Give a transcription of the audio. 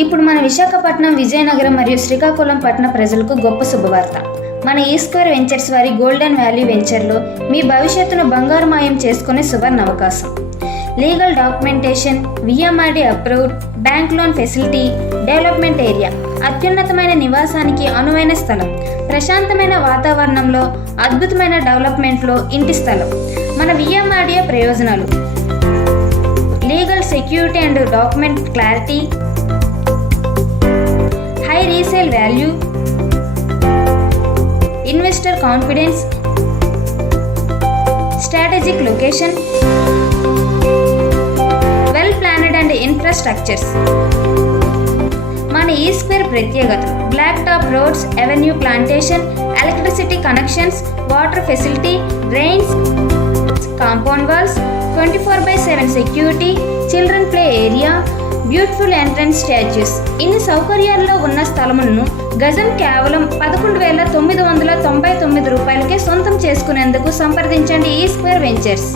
ఇప్పుడు మన విశాఖపట్నం, విజయనగరం మరియు శ్రీకాకుళం పట్టణ ప్రజలకు గొప్ప శుభవార్త. మన ఈ స్క్వేర్ వెంచర్స్ వారి గోల్డెన్ వ్యాలీ వెంచర్లో మీ భవిష్యత్తును బంగారుమయం చేసుకునే సువర్ణ అవకాశం. Legal documentation, VMRD approved, bank loan facility, development area, అత్యున్నతమైన నివాసానికి అనువైన స్థలం, ప్రశాంతమైన వాతావరణంలో అద్భుతమైన డెవలప్మెంట్లో ఇంటి స్థలం. మన విఎంఆర్డీఏ ప్రయోజనాలు: legal security and document clarity, high resale value, investor confidence, strategic location, well planned and infrastructures. మన ఈ స్క్వేర్ ప్రత్యేకత: black top roads, avenue plantation, electricity connections, water facility, drains, compound walls, 24/7 security, children play area, beautiful entrance statues. ఇన్ని సౌకర్యాల్లో ఉన్న స్థలములను గజం కేవలం 11,999 రూపాయలకే సొంతం చేసుకునేందుకు సంప్రదించండి ఈ స్క్వేర్ వెంచర్స్.